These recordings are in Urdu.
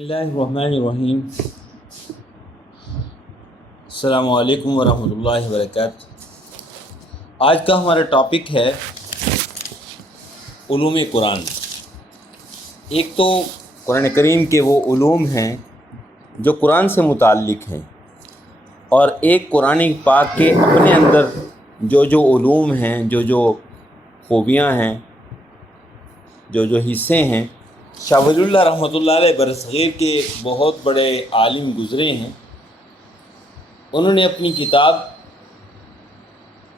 اللہ الرحمن الرحیم۔ السلام علیکم ورحمۃ اللہ وبرکاتہ۔ آج کا ہمارا ٹاپک ہے علوم قرآن۔ ایک تو قرآن کریم کے وہ علوم ہیں جو قرآن سے متعلق ہیں، اور ایک قرآن پاک کے اپنے اندر جو علوم ہیں، جو خوبیاں ہیں، جو حصے ہیں۔ شاہ ولی اللہ رحمۃ اللہ علیہ برصغیر کے بہت بڑے عالم گزرے ہیں۔ انہوں نے اپنی کتاب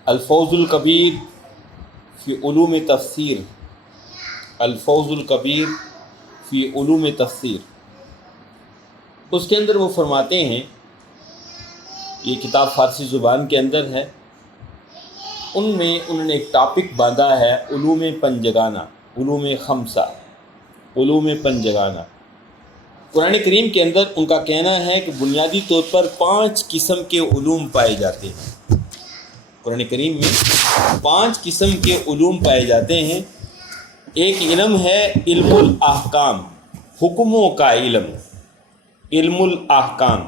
الفوز الکبیر فی علوم تفسیر، الفوز الکبیر فی علوم تفسیر، اس کے اندر وہ فرماتے ہیں، یہ کتاب فارسی زبان کے اندر ہے، ان میں انہوں نے ایک ٹاپک باندھا ہے علوم پنجگانہ، علوم خمسہ، علوم پنجگانہ۔ قرآن کریم کے اندر ان کا کہنا ہے کہ بنیادی طور پر 5 قسم کے علوم پائے جاتے ہیں۔ قرآن کریم میں 5 قسم کے علوم پائے جاتے ہیں۔ ایک علم ہے علم الاحکام، حکموں کا علم، علم الاحکام۔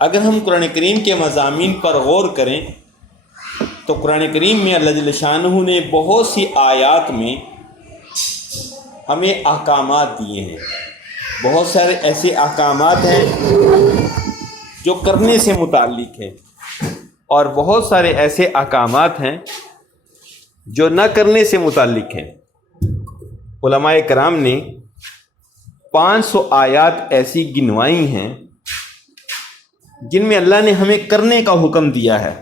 اگر ہم قرآن کریم کے مضامین پر غور کریں تو قرآن کریم میں اللہ جل شانہ نے بہت سی آیات میں ہمیں احکامات دیے ہیں۔ بہت سارے ایسے احکامات ہیں جو کرنے سے متعلق ہیں، اور بہت سارے ایسے احکامات ہیں جو نہ کرنے سے متعلق ہیں۔ علماء کرام نے 500 آیات ایسی گنوائی ہیں جن میں اللہ نے ہمیں کرنے کا حکم دیا ہے۔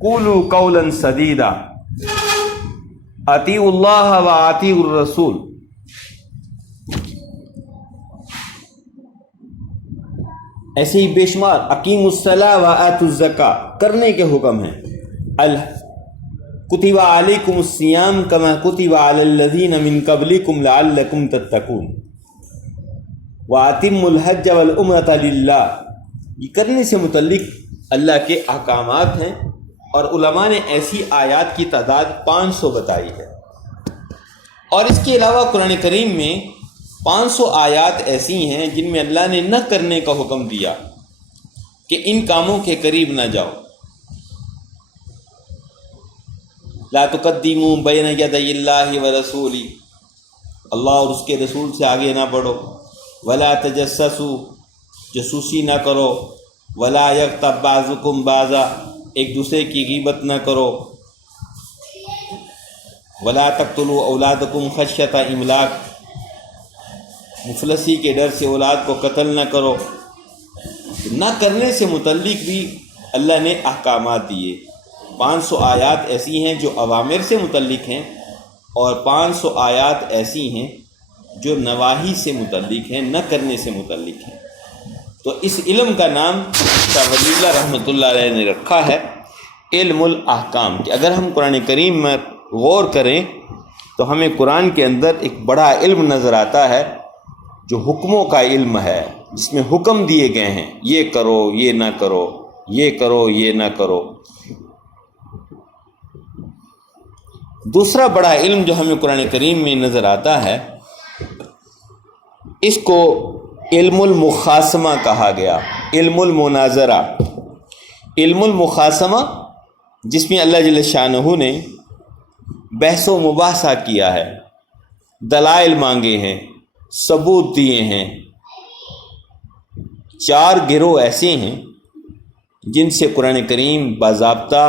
قولوا قولا سدیدا، اطیعوا اللہ و اطیعوا الرسول۔ ایسے ہی بے شمار اقیموا الصلاۃ و آتوا الزکاۃ، کرنے کے حکم ہیں۔ کتب علیکم الصیام کما کتب علی الذین من قبلکم لعلکم تتقون، واتموا الحج والعمرۃ للہ۔ یہ کرنے سے متعلق اللہ کے احکامات ہیں، اور علماء نے ایسی آیات کی تعداد 500 بتائی ہے۔ اور اس کے علاوہ قرآن کریم میں 500 آیات ایسی ہیں جن میں اللہ نے نہ کرنے کا حکم دیا کہ ان کاموں کے قریب نہ جاؤ۔ لا تقدموا بین یدی اللہ ورسولہ، اللہ اور اس کے رسول سے آگے نہ بڑھو۔ ولا تجسسوا، جاسوسی نہ کرو۔ ولا یغتب بعضکم بعضا، ایک دوسرے کی غیبت نہ کرو۔ ولا تقتلوا اولادکم خشیۃ املاق، مفلسی کے ڈر سے اولاد کو قتل نہ کرو۔ نہ کرنے سے متعلق بھی اللہ نے احکامات دیے۔ 500 آیات ایسی ہیں جو اوامر سے متعلق ہیں، اور 500 آیات ایسی ہیں جو نواہی سے متعلق ہیں، نہ کرنے سے متعلق ہیں۔ تو اس علم کا نام شاہ ولی اللہ رحمۃ اللہ علیہ نے رکھا ہے علم الاحکام، کہ اگر ہم قرآن کریم میں غور کریں تو ہمیں قرآن کے اندر ایک بڑا علم نظر آتا ہے جو حکموں کا علم ہے، جس میں حکم دیے گئے ہیں، یہ کرو یہ نہ کرو، یہ کرو یہ نہ کرو۔ دوسرا بڑا علم جو ہمیں قرآن کریم میں نظر آتا ہے، اس کو علم المخاصمہ کہا گیا، علم المناظرہ۔ علم المخاصمہ، جس میں اللہ جل شانہ نے بحث و مباحثہ کیا ہے، دلائل مانگے ہیں، ثبوت دیے ہیں۔ 4 گروہ ایسے ہیں جن سے قرآن کریم باضابطہ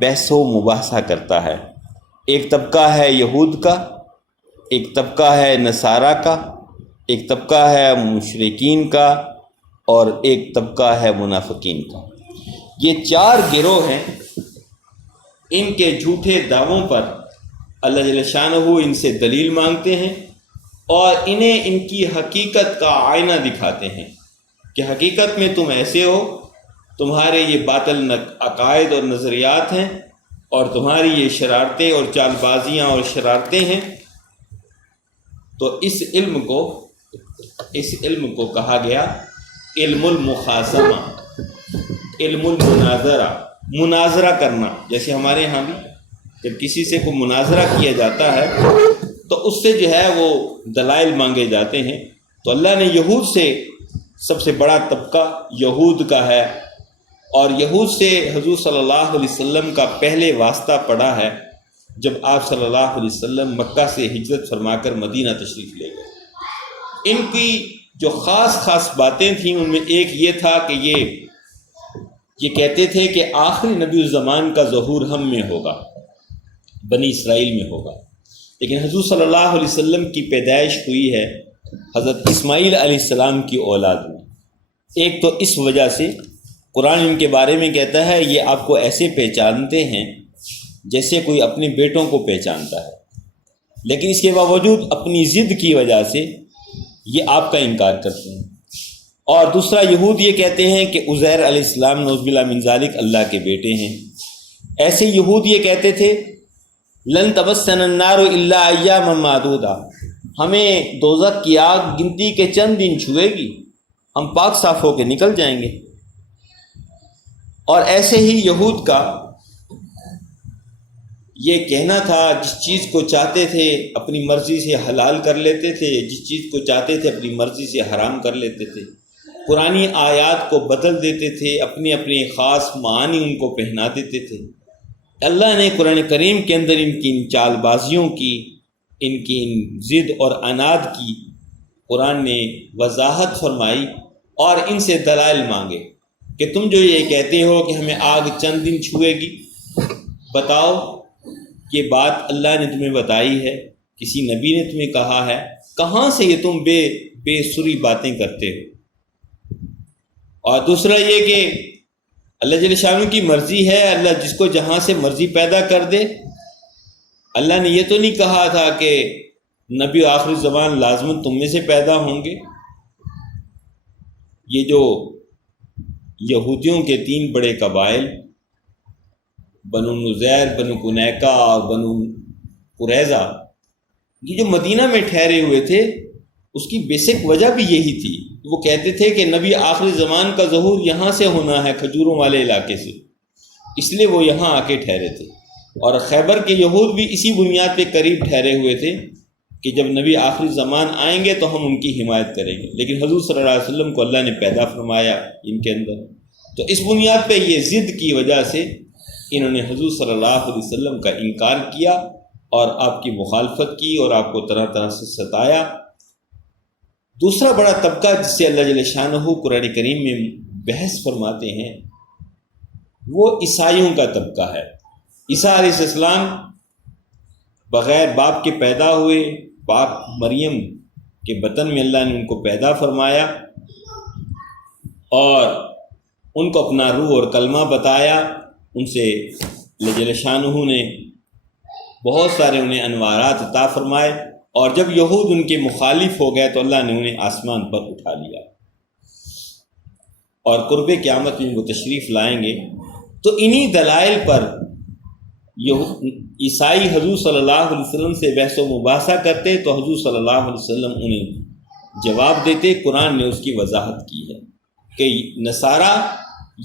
بحث و مباحثہ کرتا ہے۔ ایک طبقہ ہے یہود کا، ایک طبقہ ہے نصارہ کا، ایک طبقہ ہے مشرکین کا، اور ایک طبقہ ہے منافقین کا۔ یہ 4 گروہ ہیں۔ ان کے جھوٹے دعووں پر اللہ جل شانہ ان سے دلیل مانگتے ہیں، اور انہیں ان کی حقیقت کا آئینہ دکھاتے ہیں کہ حقیقت میں تم ایسے ہو، تمہارے یہ باطل عقائد اور نظریات ہیں، اور تمہاری یہ شرارتیں اور چال بازیاں اور شرارتیں ہیں۔ تو اس علم کو کہا گیا علم المخاصمہ، علم المناظرہ، مناظرہ کرنا۔ جیسے ہمارے یہاں بھی جب کسی سے کوئی مناظرہ کیا جاتا ہے تو اس سے جو ہے وہ دلائل مانگے جاتے ہیں تو اللہ نے یہود سے سب سے بڑا طبقہ یہود کا ہے، اور یہود سے حضور صلی اللہ علیہ وسلم کا پہلے واسطہ پڑا ہے جب آپ صلی اللہ علیہ وسلم مکہ سے ہجرت فرما کر مدینہ تشریف لے گئے۔ ان کی جو خاص باتیں تھیں ان میں ایک یہ تھا کہ یہ کہتے تھے کہ آخری نبی الزمان کا ظہور ہم میں ہوگا، بنی اسرائیل میں ہوگا، لیکن حضور صلی اللہ علیہ وسلم کی پیدائش ہوئی ہے حضرت اسماعیل علیہ السلام کی اولاد میں۔ ایک تو اس وجہ سے قرآن ان کے بارے میں کہتا ہے یہ آپ کو ایسے پہچانتے ہیں جیسے کوئی اپنے بیٹوں کو پہچانتا ہے، لیکن اس کے باوجود اپنی ضد کی وجہ سے یہ آپ کا انکار کرتے ہیں۔ اور دوسرا یہود یہ کہتے ہیں کہ عزیر علیہ السلام نعوذ باللہ من ذالک اللہ کے بیٹے ہیں۔ ایسے یہود یہ کہتے تھے لن تمسنا النار الا ایاما معدودا، ہمیں دوزخ کی آگ گنتی کے چند دن چھوئے گی، ہم پاک صاف ہو کے نکل جائیں گے۔ اور ایسے ہی یہود کا یہ کہنا تھا جس چیز کو چاہتے تھے اپنی مرضی سے حلال کر لیتے تھے، جس چیز کو چاہتے تھے اپنی مرضی سے حرام کر لیتے تھے، قرآنی آیات کو بدل دیتے تھے، اپنے اپنے خاص معانی ان کو پہنا دیتے تھے۔ اللہ نے قرآن کریم کے اندر ان کی ان چال بازیوں کی، ان کی ان ضد اور عناد کی قرآن نے وضاحت فرمائی اور ان سے دلائل مانگے کہ تم جو یہ کہتے ہو کہ ہمیں آگ چند دن چھوئے گی، بتاؤ یہ بات اللہ نے تمہیں بتائی ہے، کسی نبی نے تمہیں کہا ہے، کہاں سے یہ تم بے سری باتیں کرتے ہو؟ اور دوسرا یہ کہ اللہ جل شانہ کی مرضی ہے، اللہ جس کو جہاں سے مرضی پیدا کر دے۔ اللہ نے یہ تو نہیں کہا تھا کہ نبی آخری زبان لازماً تم میں سے پیدا ہوں گے۔ یہ جو یہودیوں کے 3 بڑے قبائل بنو نذیر، بنو قنیقہ اور بنو قریظہ، یہ جو مدینہ میں ٹھہرے ہوئے تھے اس کی بیسک وجہ بھی یہی تھی۔ وہ کہتے تھے کہ نبی آخری زمان کا ظہور یہاں سے ہونا ہے، کھجوروں والے علاقے سے، اس لیے وہ یہاں آ کے ٹھہرے تھے۔ اور خیبر کے یہود بھی اسی بنیاد پہ قریب ٹھہرے ہوئے تھے کہ جب نبی آخری زمان آئیں گے تو ہم ان کی حمایت کریں گے، لیکن حضور صلی اللہ علیہ وسلم کو اللہ نے پیدا فرمایا ان کے اندر، تو اس بنیاد پہ یہ ضد کی وجہ سے انہوں نے حضور صلی اللہ علیہ وسلم کا انکار کیا اور آپ کی مخالفت کی اور آپ کو طرح طرح سے ستایا۔ دوسرا بڑا طبقہ جس سے اللہ جل شانہ قرآن کریم میں بحث فرماتے ہیں وہ عیسائیوں کا طبقہ ہے۔ عیسیٰ علیہ السلام بغیر باپ کے پیدا ہوئے، باپ مریم کے بطن میں اللہ نے ان کو پیدا فرمایا اور ان کو اپنا روح اور کلمہ بتایا۔ ان سے اللہ جل شانہ نے بہت سارے انہیں انوارات عطا فرمائے، اور جب یہود ان کے مخالف ہو گئے تو اللہ نے انہیں آسمان پر اٹھا لیا اور قرب قیامت میں وہ تشریف لائیں گے۔ تو انہی دلائل پر عیسائی حضور صلی اللہ علیہ وسلم سے بحث و مباحثہ کرتے تو حضور صلی اللہ علیہ وسلم انہیں جواب دیتے۔ قرآن نے اس کی وضاحت کی ہے کہ نصارہ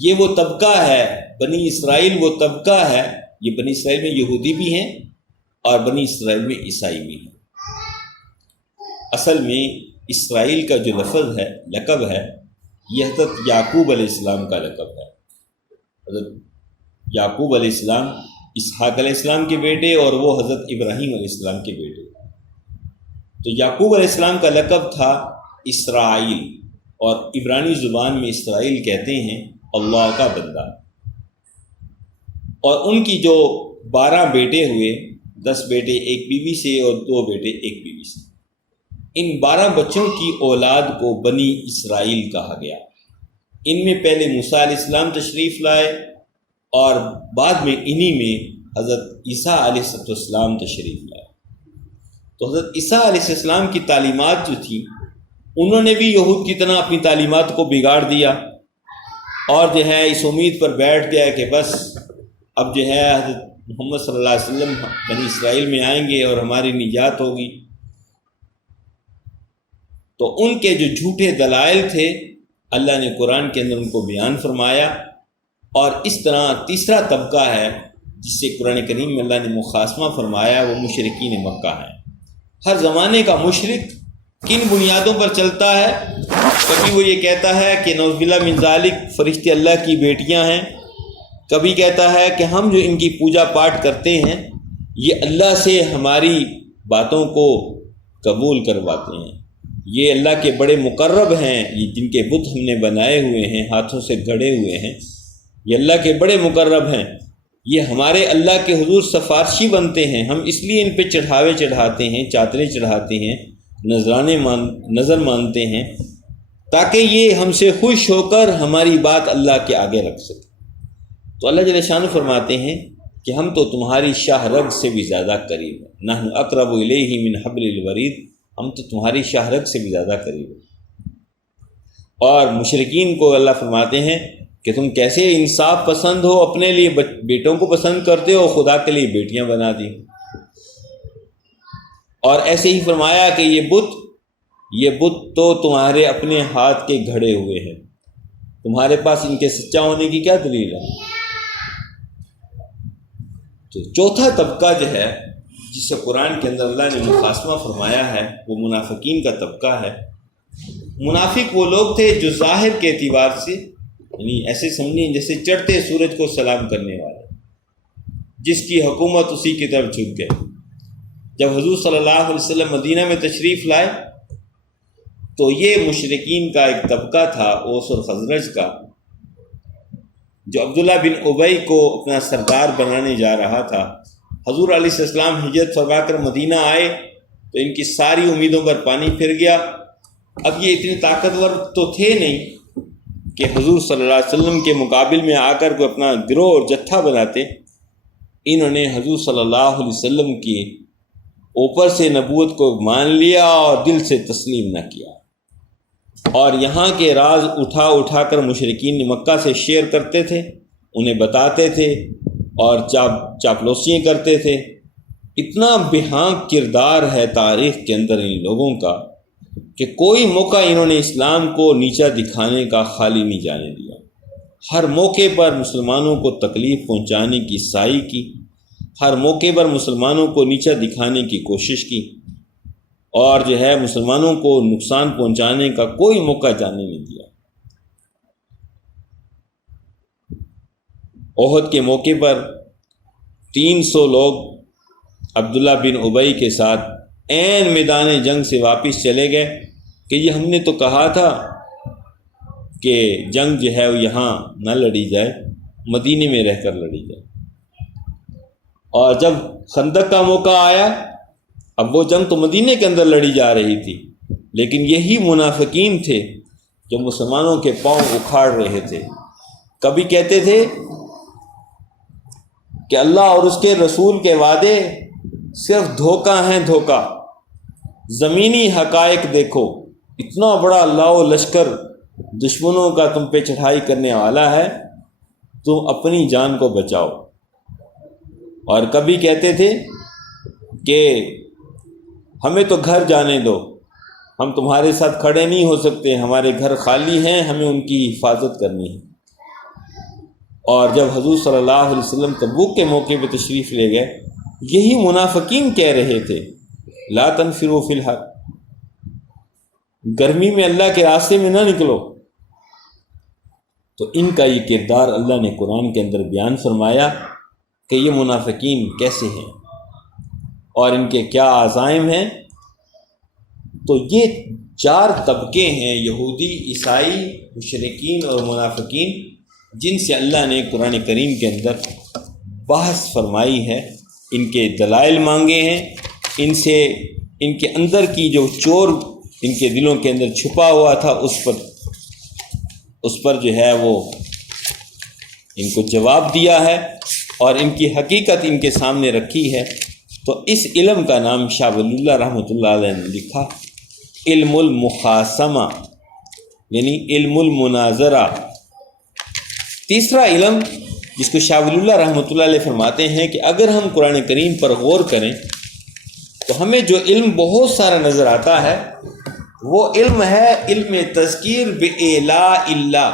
یہ وہ طبقہ ہے، بنی اسرائیل وہ طبقہ ہے، یہ بنی اسرائیل میں یہودی بھی ہیں اور بنی اسرائیل میں عیسائی بھی ہیں۔ اصل میں اسرائیل کا جو لفظ ہے، لقب ہے، یہ حضرت یعقوب علیہ السلام کا لقب ہے۔ حضرت یعقوب علیہ السلام اسحاق علیہ السلام کے بیٹے اور وہ حضرت ابراہیم علیہ السلام کے بیٹے۔ تو یعقوب علیہ السلام کا لقب تھا اسرائیل، اور عبرانی زبان میں اسرائیل کہتے ہیں اللہ کا بندہ۔ اور ان کی جو 12 بیٹے ہوئے، 10 بیٹے ایک بیوی سے اور 2 بیٹے ایک بیوی سے، ان 12 بچوں کی اولاد کو بنی اسرائیل کہا گیا۔ ان میں پہلے موسیٰ علیہ السلام تشریف لائے اور بعد میں انہی میں حضرت عیسیٰ علیہ السلام تشریف لائے۔ تو حضرت عیسیٰ علیہ السلام کی تعلیمات جو تھیں انہوں نے بھی یہود کی طرح اپنی تعلیمات کو بگاڑ دیا، اور جو ہے اس امید پر بیٹھ گیا کہ بس اب جو ہے حضرت محمد صلی اللہ علیہ وسلم بنی اسرائیل میں آئیں گے اور ہماری نجات ہوگی۔ تو ان کے جو جھوٹے دلائل تھے اللہ نے قرآن کے اندر ان کو بیان فرمایا، اور اس طرح تیسرا طبقہ ہے جس سے قرآن کریم میں اللہ نے مخاصمہ فرمایا، وہ مشرکین مکہ ہیں۔ ہر زمانے کا مشرک کن بنیادوں پر چلتا ہے؟ کبھی وہ یہ کہتا ہے کہ نعوذ باللہ من ذالک فرشتے اللہ کی بیٹیاں ہیں، کبھی کہتا ہے کہ ہم جو ان کی پوجا پاٹ کرتے ہیں یہ اللہ سے ہماری باتوں کو قبول کرواتے ہیں، یہ اللہ کے بڑے مقرب ہیں، یہ جن کے بت ہم نے بنائے ہوئے ہیں، ہاتھوں سے گھڑے ہوئے ہیں، یہ اللہ کے بڑے مقرب ہیں، یہ ہمارے اللہ کے حضور سفارشی بنتے ہیں، ہم اس لیے ان پہ چڑھاوے چڑھاتے ہیں، چادریں چڑھاتے ہیں، نظر مانتے ہیں، تاکہ یہ ہم سے خوش ہو کر ہماری بات اللہ کے آگے رکھ سکے۔ تو اللہ جل شانہ فرماتے ہیں کہ ہم تو تمہاری شاہ رگ سے بھی زیادہ قریب ہیں، نحن اقرب الیہ من حبل الورید، ہم تو تمہاری شاہ رگ سے بھی زیادہ قریب ہیں۔ اور مشرکین کو اللہ فرماتے ہیں کہ تم کیسے انصاف پسند ہو، اپنے لیے بیٹوں کو پسند کرتے ہو، خدا کے لیے بیٹیاں بنا دی۔ اور ایسے ہی فرمایا کہ یہ بت تو تمہارے اپنے ہاتھ کے گھڑے ہوئے ہیں، تمہارے پاس ان کے سچا ہونے کی کیا دلیل ہے؟ تو چوتھا طبقہ جو ہے جس سے قرآن کے اندر اللہ نے مخاصمہ فرمایا ہے وہ منافقین کا طبقہ ہے۔ منافق وہ لوگ تھے جو ظاہر کے اعتبار سے، یعنی ایسے سمجھیں جیسے چڑھتے سورج کو سلام کرنے والے، جس کی حکومت اسی کی طرف جھک گئے۔ جب حضور صلی اللہ علیہ وسلم مدینہ میں تشریف لائے تو یہ مشرکین کا ایک طبقہ تھا، اوس اور خزرج کا، جو عبداللہ بن ابی کو اپنا سردار بنانے جا رہا تھا۔ حضور علیہ السلام ہجرت فرما کر مدینہ آئے تو ان کی ساری امیدوں پر پانی پھر گیا۔ اب یہ اتنے طاقتور تو تھے نہیں کہ حضور صلی اللہ علیہ وسلم کے مقابل میں آ کر کوئی اپنا گروہ اور جتھا بناتے۔ انہوں نے حضور صلی اللہ علیہ وسلم کی اوپر سے نبوت کو مان لیا اور دل سے تسلیم نہ کیا، اور یہاں کے راز اٹھا کر مشرکین مکہ سے شیئر کرتے تھے، انہیں بتاتے تھے اور چاپلوسیاں کرتے تھے۔ اتنا بےحانک کردار ہے تاریخ کے اندر ان لوگوں کا کہ کوئی موقع انہوں نے اسلام کو نیچا دکھانے کا خالی نہیں جانے دیا۔ ہر موقع پر مسلمانوں کو تکلیف پہنچانے کی سعی کی، ہر موقع پر مسلمانوں کو نیچا دکھانے کی کوشش کی، اور جو ہے مسلمانوں کو نقصان پہنچانے کا کوئی موقع جانے نہیں دیا۔ احد کے موقع پر 300 لوگ عبداللہ بن ابی کے ساتھ عین میدان جنگ سے واپس چلے گئے کہ یہ ہم نے تو کہا تھا کہ جنگ جو ہے وہ یہاں نہ لڑی جائے، مدینے میں رہ کر لڑی جائے۔ اور جب خندق کا موقع آیا، اب وہ جنگ تو مدینے کے اندر لڑی جا رہی تھی، لیکن یہی منافقین تھے جو مسلمانوں کے پاؤں اکھاڑ رہے تھے۔ کبھی کہتے تھے کہ اللہ اور اس کے رسول کے وعدے صرف دھوکہ ہیں، دھوکہ، زمینی حقائق دیکھو، اتنا بڑا اللہ و لشکر دشمنوں کا تم پہ چڑھائی کرنے والا ہے، تم اپنی جان کو بچاؤ۔ اور کبھی کہتے تھے کہ ہمیں تو گھر جانے دو، ہم تمہارے ساتھ کھڑے نہیں ہو سکتے، ہمارے گھر خالی ہیں، ہمیں ان کی حفاظت کرنی ہے۔ اور جب حضور صلی اللہ علیہ وسلم تبوک کے موقع پہ تشریف لے گئے، یہی منافقین کہہ رہے تھے لا تنفروا فی الحر، گرمی میں اللہ کے راستے میں نہ نکلو۔ تو ان کا یہ کردار اللہ نے قرآن کے اندر بیان فرمایا کہ یہ منافقین کیسے ہیں اور ان کے کیا عزائم ہیں۔ تو یہ 4 طبقے ہیں، یہودی، عیسائی، مشرکین اور منافقین، جن سے اللہ نے قرآن کریم کے اندر بحث فرمائی ہے، ان کے دلائل مانگے ہیں، ان سے ان کے اندر کی جو چور ان کے دلوں کے اندر چھپا ہوا تھا اس پر جو ہے وہ ان کو جواب دیا ہے اور ان کی حقیقت ان کے سامنے رکھی ہے۔ تو اس علم کا نام شاہ ولی اللہ رحمۃ اللہ علیہ نے لکھا علم المخاصمہ، یعنی علم المناظرہ۔ تیسرا علم جس کو شاہ ولی اللہ رحمۃ اللہ علیہ فرماتے ہیں کہ اگر ہم قرآن کریم پر غور کریں تو ہمیں جو علم بہت سارا نظر آتا ہے وہ علم ہے علم تذکیر بِإِعْلَاءِ اللہ،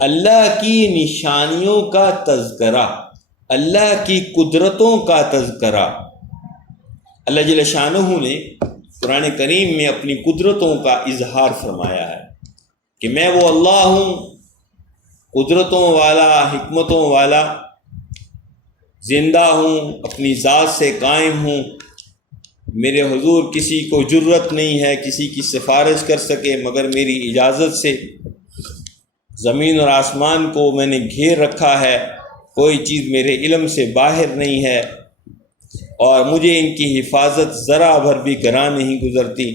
اللہ کی نشانیوں کا تذکرہ، اللہ کی قدرتوں کا تذکرہ۔ اللہ جل شانہ نے قرآن کریم میں اپنی قدرتوں کا اظہار فرمایا ہے کہ میں وہ اللہ ہوں، قدرتوں والا، حکمتوں والا، زندہ ہوں، اپنی ذات سے قائم ہوں۔ میرے حضور کسی کو جرت نہیں ہے کسی کی سفارش کر سکے مگر میری اجازت سے۔ زمین اور آسمان کو میں نے گھیر رکھا ہے، کوئی چیز میرے علم سے باہر نہیں ہے، اور مجھے ان کی حفاظت ذرا بھر بھی گراں نہیں گزرتی،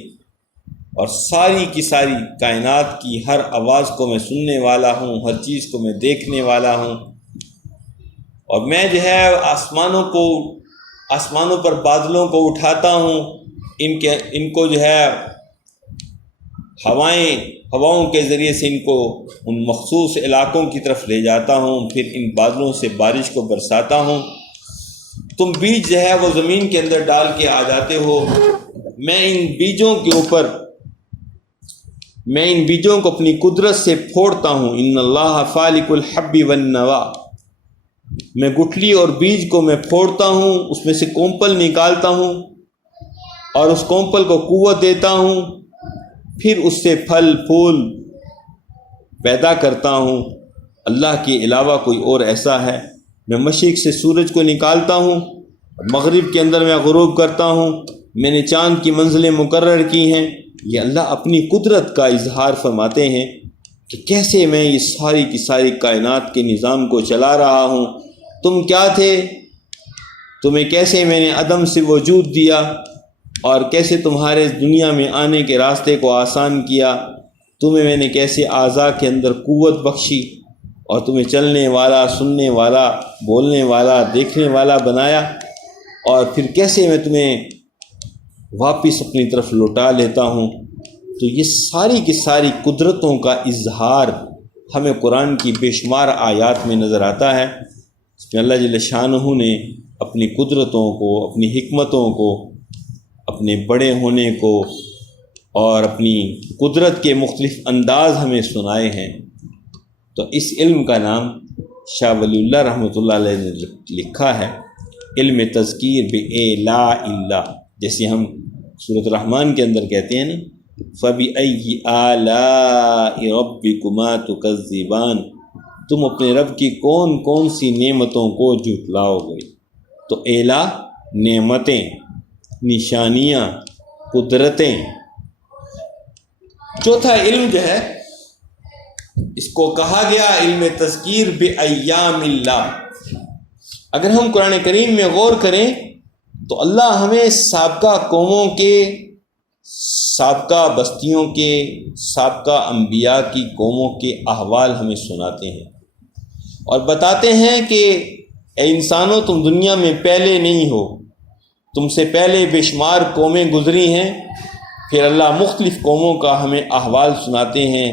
اور ساری کی ساری کائنات کی ہر آواز کو میں سننے والا ہوں، ہر چیز کو میں دیکھنے والا ہوں۔ اور میں جو ہے آسمانوں پر بادلوں کو اٹھاتا ہوں، ان کو جو ہے ہواؤں کے ذریعے سے ان کو ان مخصوص علاقوں کی طرف لے جاتا ہوں، پھر ان بادلوں سے بارش کو برساتا ہوں۔ تم بیج جو ہے وہ زمین کے اندر ڈال کے آ جاتے ہو، میں ان بیجوں کو اپنی قدرت سے پھوڑتا ہوں۔ ان اللہ فالق الحب والنوا، میں گٹھلی اور بیج کو میں پھوڑتا ہوں، اس میں سے کونپل نکالتا ہوں اور اس کونپل کو قوت دیتا ہوں، پھر اس سے پھل پھول پیدا کرتا ہوں۔ اللہ کے علاوہ کوئی اور ایسا ہے؟ میں مشرق سے سورج کو نکالتا ہوں، مغرب کے اندر میں غروب کرتا ہوں، میں نے چاند کی منزلیں مقرر کی ہیں۔ یہ اللہ اپنی قدرت کا اظہار فرماتے ہیں کہ کیسے میں یہ ساری کی ساری کائنات کے نظام کو چلا رہا ہوں۔ تم کیا تھے؟ تمہیں کیسے میں نے عدم سے وجود دیا اور کیسے تمہارے دنیا میں آنے کے راستے کو آسان کیا۔ تمہیں میں نے کیسے اعضاء کے اندر قوت بخشی اور تمہیں چلنے والا، سننے والا، بولنے والا، دیکھنے والا بنایا، اور پھر کیسے میں تمہیں واپس اپنی طرف لوٹا لیتا ہوں۔ تو یہ ساری کی ساری قدرتوں کا اظہار ہمیں قرآن کی بے شمار آیات میں نظر آتا ہے، اس میں اللہ جل شانہ نے اپنی قدرتوں کو، اپنی حکمتوں کو، اپنے بڑے ہونے کو اور اپنی قدرت کے مختلف انداز ہمیں سنائے ہیں۔ تو اس علم کا نام شاہ ولی اللہ رحمۃ اللہ علیہ نے لکھا ہے علم تذکیر بِلا اللہ، جیسے ہم سورۃ الرحمن کے اندر کہتے ہیں نا فَبِأَيِّ آلَاءِ رَبِّكُمَا تُكَذِّبَانِ، تم اپنے رب کی کون کون سی نعمتوں کو جھٹلاؤ گے۔ تو اعلیٰ نعمتیں، نشانیاں، قدرتیں۔ چوتھا علم جو ہے اس کو کہا گیا علم تذکیر بِأَيَّامِ اللہ۔ اگر ہم قرآن کریم میں غور کریں تو اللہ ہمیں سابقہ قوموں کے، سابقہ بستیوں کے، سابقہ انبیاء کی قوموں کے احوال ہمیں سناتے ہیں اور بتاتے ہیں کہ اے انسانوں، تم دنیا میں پہلے نہیں ہو، تم سے پہلے بے شمار قومیں گزری ہیں۔ پھر اللہ مختلف قوموں کا ہمیں احوال سناتے ہیں۔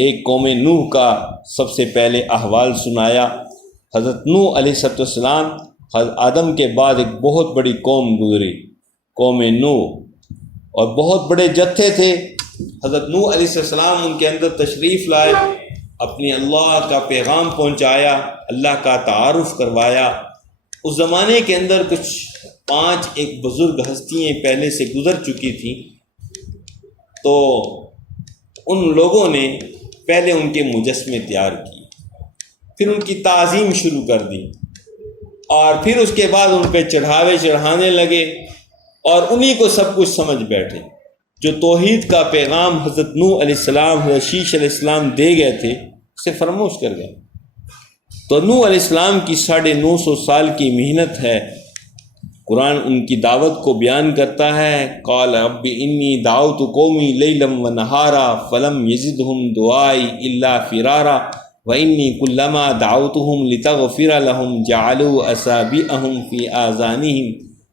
ایک قوم نوح کا سب سے پہلے احوال سنایا۔ حضرت نوح علیہ السلام، حضرت آدم کے بعد ایک بہت بڑی قوم گزری، قوم نوح، اور بہت بڑے جتھے تھے۔ حضرت نوح علیہ السلام ان کے اندر تشریف لائے، اپنی اللہ کا پیغام پہنچایا، اللہ کا تعارف کروایا۔ اس زمانے کے اندر کچھ 5 ایک بزرگ ہستیاں پہلے سے گزر چکی تھیں، تو ان لوگوں نے پہلے ان کے مجسمے تیار کیے، پھر ان کی تعظیم شروع کر دی، اور پھر اس کے بعد ان پہ چڑھاوے چڑھانے لگے، اور انہی کو سب کچھ سمجھ بیٹھے۔ جو توحید کا پیغام حضرت نوح علیہ السلام، حضرت شیش علیہ السلام دے گئے تھے، اسے فراموش کر گئے۔ تو نوح علیہ السلام کی 950 سال کی محنت ہے۔ قرآن ان کی دعوت کو بیان کرتا ہے، قال رب انی دعوت قومی لیلا ونہارا فلم یزدہم دعائی الا فرارا وانی کلما دعوتہم لتغفر لہم جعلوا اصابعہم فی آذانہم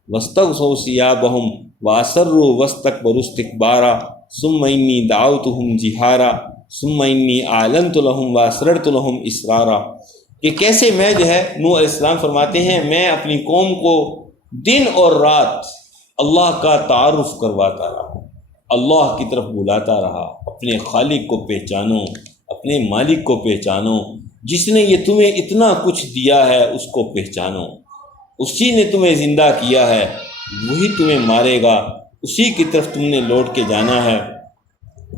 واستغشوا ثیابہم واسروا واستکبروا استکبارا ثم انی دعوتہم جہارا ثم انی اعلنت لہم واسررت لہم اسرارا۔ کہ کیسے میں جو ہے، نوح علیہ السلام فرماتے ہیں، میں اپنی قوم کو دن اور رات اللہ کا تعارف کرواتا رہا، اللہ کی طرف بلاتا رہا، اپنے خالق کو پہچانو، اپنے مالک کو پہچانو، جس نے یہ تمہیں اتنا کچھ دیا ہے اس کو پہچانو، اسی نے تمہیں زندہ کیا ہے، وہی تمہیں مارے گا، اسی کی طرف تم نے لوٹ کے جانا ہے۔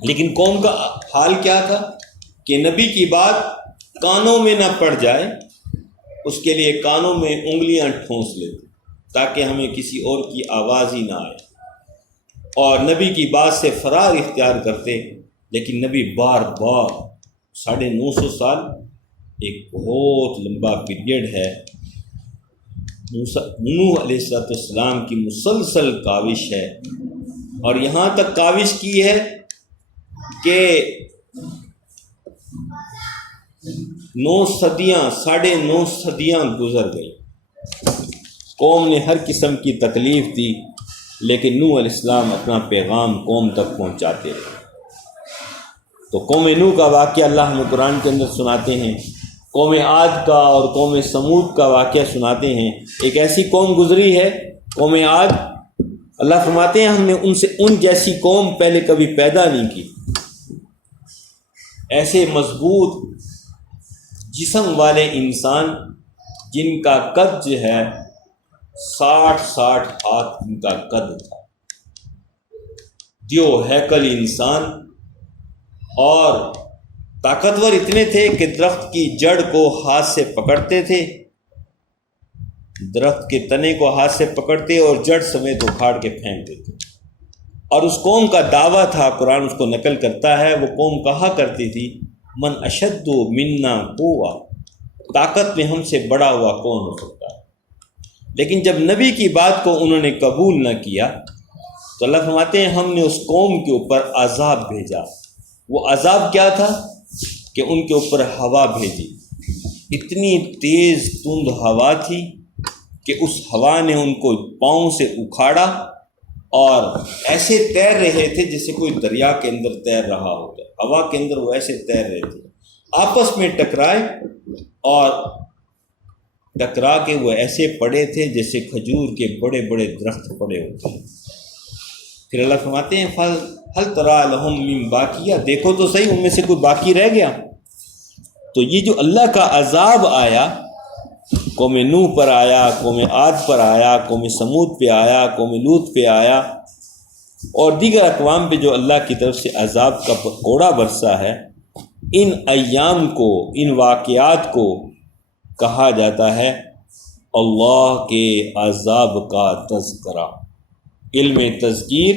لیکن قوم کا حال کیا تھا کہ نبی کی بات کانوں میں نہ پڑ جائے، اس کے لیے کانوں میں انگلیاں ٹھونس لیتے تاکہ ہمیں کسی اور کی آواز ہی نہ آئے، اور نبی کی بات سے فرار اختیار کرتے۔ لیکن نبی بار بار 950 سال ایک بہت لمبا پیریڈ ہے، نوح علیہ السلام کی مسلسل کاوش ہے، اور یہاں تک کاوش کی ہے کہ 9 صدیاں 9.5 صدیاں گزر گئی۔ قوم نے ہر قسم کی تکلیف دی، لیکن نوح علیہ السلام اپنا پیغام قوم تک پہنچاتے رہے۔ تو قوم نوح کا واقعہ اللہ ہمیں قرآن کے اندر سناتے ہیں، قوم عاد کا اور قوم سمود کا واقعہ سناتے ہیں۔ ایک ایسی قوم گزری ہے قوم عاد، اللہ فرماتے ہیں ہم نے ان جیسی قوم پہلے کبھی پیدا نہیں کی۔ ایسے مضبوط جسم والے انسان جن کا قد جو ہے 60 ہاتھ ان کا قد تھا، دیو ہیکل انسان، اور طاقتور اتنے تھے کہ درخت کی جڑ کو ہاتھ سے پکڑتے تھے، درخت کے تنے کو ہاتھ سے پکڑتے اور جڑ سمیت اکھاڑ کے پھینک دیتے۔ اور اس قوم کا دعویٰ تھا، قرآن اس کو نقل کرتا ہے، وہ قوم کہا کرتی تھی من اشد منا قوہ، طاقت میں ہم سے بڑا ہوا کون ہو سکتا ہے۔ لیکن جب نبی کی بات کو انہوں نے قبول نہ کیا تو اللہ فرماتے ہیں ہم نے اس قوم کے اوپر عذاب بھیجا۔ وہ عذاب کیا تھا کہ ان کے اوپر ہوا بھیجی، اتنی تیز تند ہوا تھی کہ اس ہوا نے ان کو پاؤں سے اکھاڑا، اور ایسے تیر رہے تھے جیسے کوئی دریا کے اندر تیر رہا ہوتا ہے، ہوا کے اندر وہ ایسے تیر رہے تھے، آپس میں ٹکرائے اور ٹکرا کے وہ ایسے پڑے تھے جیسے کھجور کے بڑے بڑے درخت پڑے ہوتے ہیں۔ پھر اللہ فرماتے ہیں ہل تری لہم من باقیہ، دیکھو تو صحیح ان میں سے کوئی باقی رہ گیا۔ تو یہ جو اللہ کا عذاب آیا، قوم نوح پر آیا، قوم عاد پر آیا، قوم سمود پہ آیا، قوم لوط پہ آیا، اور دیگر اقوام پہ جو اللہ کی طرف سے عذاب کا کوڑا برسا ہے، ان ایام کو، ان واقعات کو کہا جاتا ہے اللہ کے عذاب کا تذکرہ، علم تذکیر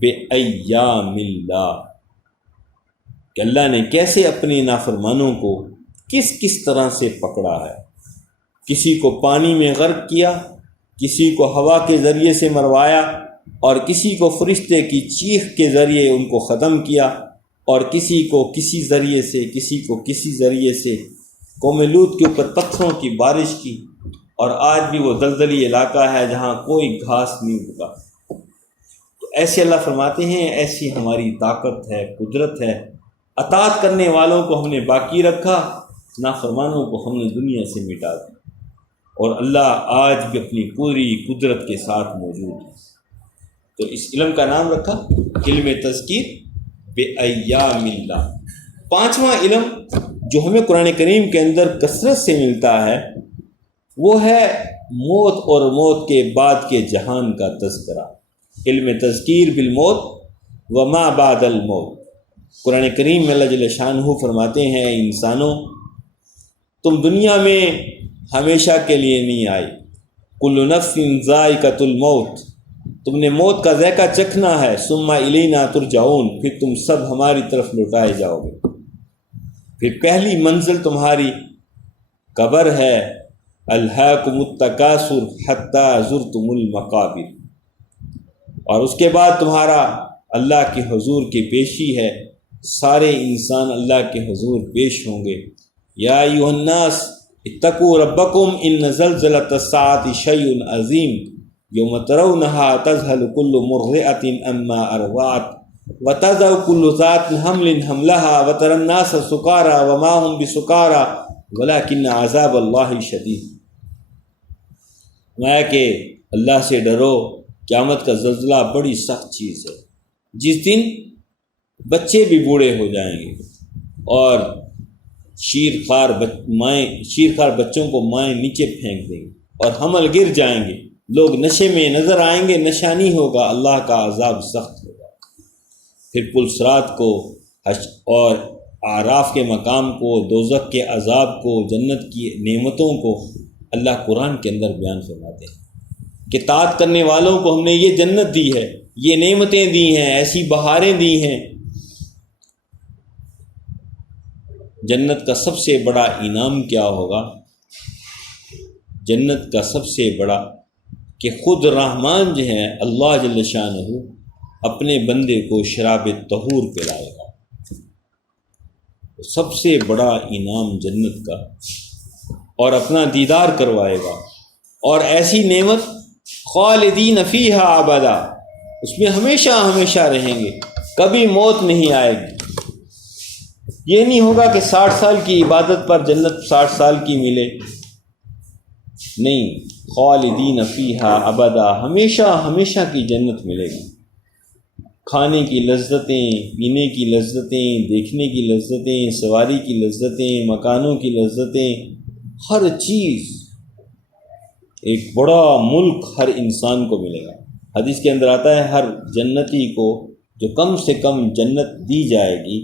بے ایام اللہ، کہ اللہ نے کیسے اپنے نافرمانوں کو کس طرح سے پکڑا ہے، کسی کو پانی میں غرق کیا، کسی کو ہوا کے ذریعے سے مروایا، اور کسی کو فرشتے کی چیخ کے ذریعے ان کو ختم کیا، اور کسی کو کسی ذریعے سے، کسی کو کسی ذریعے سے۔ قوم لوط کے اوپر پتھروں کی بارش کی، اور آج بھی وہ دلدلی علاقہ ہے جہاں کوئی گھاس نہیں اگتا۔ تو ایسے اللہ فرماتے ہیں ایسی ہماری طاقت ہے، قدرت ہے، اطاعت کرنے والوں کو ہم نے باقی رکھا، نافرمانوں کو ہم نے دنیا سے مٹا دیا، اور اللہ آج بھی اپنی پوری قدرت کے ساتھ موجود ہے۔ تو اس علم کا نام رکھا علم تذکیر بے ایام اللہ۔ 5واں علم جو ہمیں قرآن کریم کے اندر کثرت سے ملتا ہے وہ ہے موت اور موت کے بعد کے جہان کا تذکرہ، علم تذکیر بالموت وما بعد الموت۔ قرآن کریم میں اللہ جل شانہ فرماتے ہیں انسانوں، تم دنیا میں ہمیشہ کے لیے نہیں آئی، کل نفس ذائقۃ الموت، تم نے موت کا ذائقہ چکھنا ہے، ثم الینا ترجعون، پھر تم سب ہماری طرف لوٹائے جاؤ گے۔ پھر پہلی منزل تمہاری قبر ہے، الہاکم التکاثر حتی زرتم المقابر، اور اس کے بعد تمہارا اللہ کے حضور کی پیشی ہے، سارے انسان اللہ کے حضور پیش ہوں گے۔ یا ایھا الناس اتقوا ربکم ان زلزلۃ الساعۃ شیء عظیم یوم ترونها تذهل كل مرضعة عما ارضعت وتضع كل ذات حمل حملها وترى الناس سکارى وما هم بسکارى ولكن عذاب اللہ شدید۔ میں کہ اللہ سے ڈرو، قیامت کا زلزلہ بڑی سخت چیز ہے، جس دن بچے بھی بوڑھے ہو جائیں گے، اور شیرخوار بچوں کو مائیں نیچے پھینک دیں گے، اور حمل گر جائیں گے، لوگ نشے میں نظر آئیں گے، نشہ نہیں ہوگا، اللہ کا عذاب سخت ہوگا۔ پھر پل صراط کو اور اعراف کے مقام کو، دوزخ کے عذاب کو، جنت کی نعمتوں کو اللہ قرآن کے اندر بیان فرماتے ہیں کہ اطاعت کرنے والوں کو ہم نے یہ جنت دی ہے، یہ نعمتیں دی ہیں، ایسی بہاریں دی ہیں۔ جنت کا سب سے بڑا انعام کیا ہوگا؟ جنت کا سب سے بڑا کہ خود رحمان جو ہے اللہ جل شانہ اپنے بندے کو شراب طہور پلائے گا۔ سب سے بڑا انعام جنت کا، اور اپنا دیدار کروائے گا، اور ایسی نعمت خالدین فیہا ابدا، اس میں ہمیشہ ہمیشہ رہیں گے، کبھی موت نہیں آئے گی۔ یہ نہیں ہوگا کہ 60 سال کی عبادت پر جنت 60 سال کی ملے، نہیں، خالدین فیہا ابدا، ہمیشہ ہمیشہ کی جنت ملے گی۔ کھانے کی لذتیں، پینے کی لذتیں، دیکھنے کی لذتیں، سواری کی لذتیں، مکانوں کی لذتیں، ہر چیز، ایک بڑا ملک ہر انسان کو ملے گا۔ حدیث کے اندر آتا ہے ہر جنتی کو جو کم سے کم جنت دی جائے گی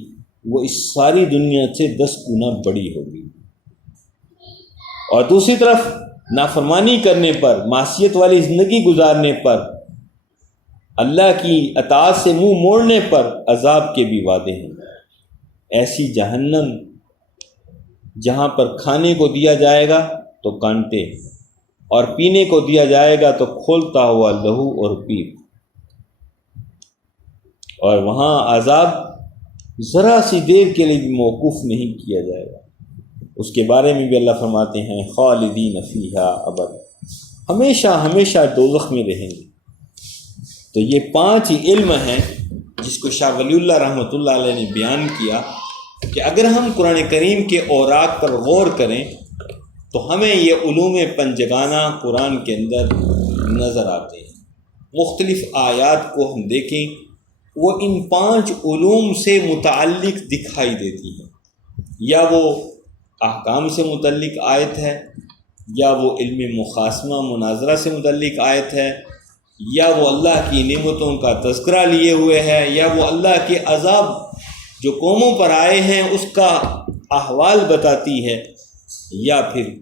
وہ اس ساری دنیا سے 10 گنا بڑی ہوگی۔ اور دوسری طرف نافرمانی کرنے پر، معصیت والی زندگی گزارنے پر، اللہ کی اطاعت سے منہ موڑنے پر عذاب کے بھی وعدے ہیں۔ ایسی جہنم جہاں پر کھانے کو دیا جائے گا تو کانٹے، اور پینے کو دیا جائے گا تو کھولتا ہوا لہو اور پیپ، اور وہاں عذاب ذرا سی دیر کے لیے بھی موقوف نہیں کیا جائے گا۔ اس کے بارے میں بھی اللہ فرماتے ہیں خالدین فیہا ابدا، ہمیشہ ہمیشہ دوزخ میں رہیں گے۔ تو یہ 5 ہی علم ہیں جس کو شاہ ولی اللہ رحمۃ اللہ علیہ نے بیان کیا کہ اگر ہم قرآن کریم کے اوراق پر غور کریں تو ہمیں یہ علوم پنجگانہ قرآن کے اندر نظر آتے ہیں۔ مختلف آیات کو ہم دیکھیں وہ ان 5 علوم سے متعلق دکھائی دیتی ہیں، یا وہ احکام سے متعلق آیت ہے، یا وہ علم مخاصمہ مناظرہ سے متعلق آیت ہے، یا وہ اللہ کی نعمتوں کا تذکرہ لیے ہوئے ہے، یا وہ اللہ کے عذاب جو قوموں پر آئے ہیں اس کا احوال بتاتی ہے، یا پھر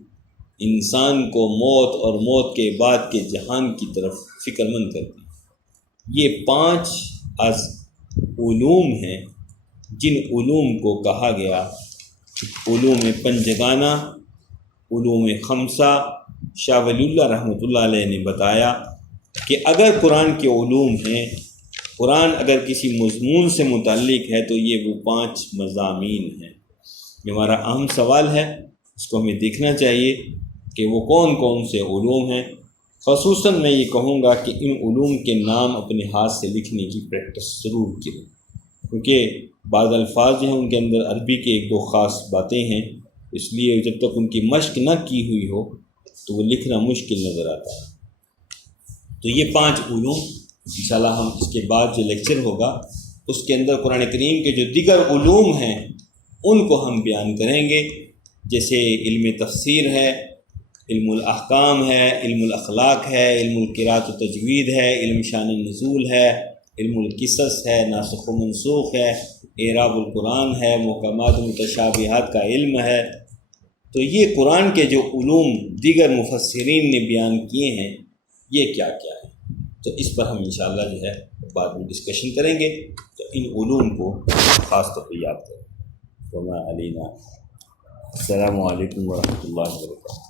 انسان کو موت اور موت کے بعد کے جہان کی طرف فکر مند کرتی ہے۔ یہ 5 علوم ہیں جن علوم کو کہا گیا علوم پنجگانہ، علوم خمسہ۔ شاہ ولی اللہ رحمۃ اللہ علیہ نے بتایا کہ اگر قرآن کے علوم ہیں، قرآن اگر کسی مضمون سے متعلق ہے تو یہ وہ 5 مضامین ہیں۔ یہ ہمارا اہم سوال ہے، اس کو ہمیں دیکھنا چاہیے کہ وہ کون کون سے علوم ہیں۔ خصوصاً میں یہ کہوں گا کہ ان علوم کے نام اپنے ہاتھ سے لکھنے کی پریکٹس ضرور کریں، کیونکہ بعض الفاظ جو ہیں ان کے اندر عربی کے 1-2 خاص باتیں ہیں، اس لیے جب تک ان کی مشق نہ کی ہوئی ہو تو وہ لکھنا مشکل نظر آتا ہے۔ تو یہ 5 علوم انشاءاللہ ہم اس کے بعد جو لیکچر ہوگا اس کے اندر قرآن کریم کے جو دیگر علوم ہیں ان کو ہم بیان کریں گے، جیسے علم تفسیر ہے، علم الاحکام ہے، علم الاخلاق ہے، علم القراءۃ و تجوید ہے، علم شان نزول ہے، علم القصص ہے، ناسخ و منسوخ ہے، اعراب القرآن ہے، محکمات متشابہات کا علم ہے۔ تو یہ قرآن کے جو علوم دیگر مفسرین نے بیان کیے ہیں یہ کیا کیا ہے، تو اس پر ہم انشاءاللہ جو ہے بعد میں ڈسکشن کریں گے۔ تو ان علوم کو خاص طور پہ یاد کریں۔ وما علینا۔ السلام علیکم ورحمۃ اللہ وبرکاتہ۔